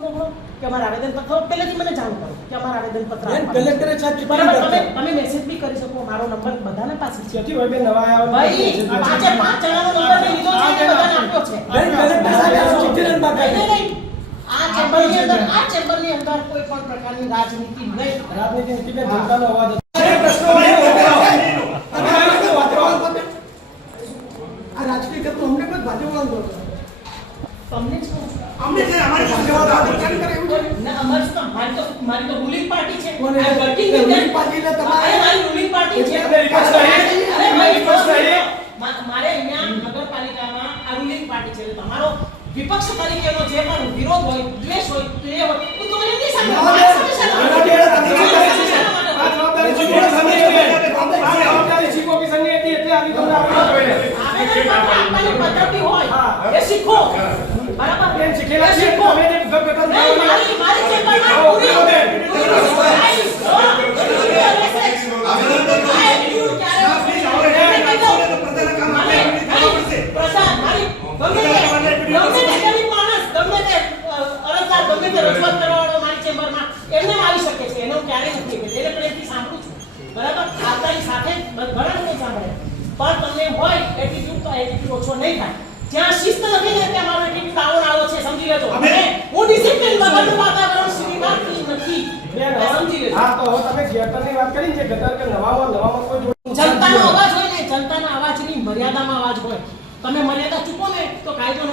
કે અમારા આવેદન પત્ર પહેલેથી મને જાણ કરો કે અમારા આવેદન પત્ર કલેક્ટરે સાહેબ બરાબર તમે મેસેજ બી કરી શકો મારો નંબર બધાના પાસે છે ક્યાંથી હોય બે નવા આવ્યા ભાઈ પાંચે પાંચ જણાનો નંબર મેં લીધો છે અને બધાને આપ્યો છે કલેક્ટર સાહેબ ચિઠ્ઠી રન બાકી નહીં આ ચેમ્બરની અંદર કોઈ પણ પ્રકારની રાજનીતિ નહીં રાજનીતિ નથી કે જનતાનો અવાજ છે પ્રશ્નો આ રાજકીય કરતો અમને પણ ભાજપવાળા બોલો તમને જ કહું અમને છે અમારે ભાજપવાળા કેમ કરે એવું છે ના અમારે તો મારી તો રૂલિંગ પાર્ટી છે કોને આ વર્કિંગ રૂલિંગ પાર્ટી એટલે તમારે મારી રૂલિંગ પાર્ટી છે એટલે વિકાસ રહી અરે ભાઈ વિકાસ રહી મારે અહીંયા નગરપાલિકામાં આ રૂલિંગ પાર્ટી છે એટલે તમારો વિપક્ષ તરીકેનો જે પણ વિરોધ હોય દ્વેષ હોય તો એ હોય તો તમે એની સામે જવાબદારી શીખો કે સંગે હતી એટલે આવી તમને પદ્ધતિ હોય એ શીખો બરાબર બેન શીખેલા છે તમે જે ગગન મારી ચેમ્બરમાં પૂરી રજૂઆત કરવાવાળો મારી ચેમ્બરમાં એમને આવી શકે છે એનો ક્યારેય નથી એટલે પ્રેમથી સાંભળું છું બરાબર આપતાની સાથે ઘણા લોકો સાંભળે પણ તમને હોય એટીટ્યુડ તો એટીટ્યુડ ઓછો નહીં થાય જ્યાં શિસ્ત નથી ને ત્યાં મારો એટીટ્યુડ આવો છે સમજી લેજો હું ડિસિપ્લિન વગરનું વાતાવરણ સ્વીકારતી નથી સમજી લેજો હા તો હવે તમે ગેટરની વાત કરી છે ગટર કે નવામાં કોઈ જનતાનો અવાજ હોય ને જનતાના અવાજની મર્યાદામાં અવાજ હોય તમે મર્યાદા ચૂકો ને તો કાયદોનો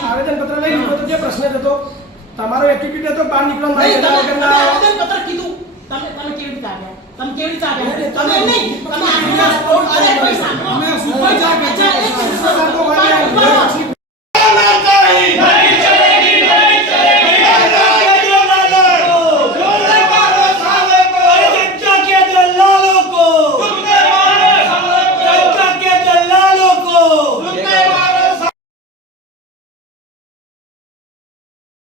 આવેદન પત્ર લઈ લીધો તો જે પ્રશ્ન હતો તમારો એટીટ્યુડ હતો બહાર નીકળવા નહીં તમે આવેદન પત્ર કીધું તમે કેવી રીતે આવ્યા તમે કેવી રીતે આવ્યા તમે નહીં તમે આખા અરે ભાઈ સાંભળો અમે સુપર જાગ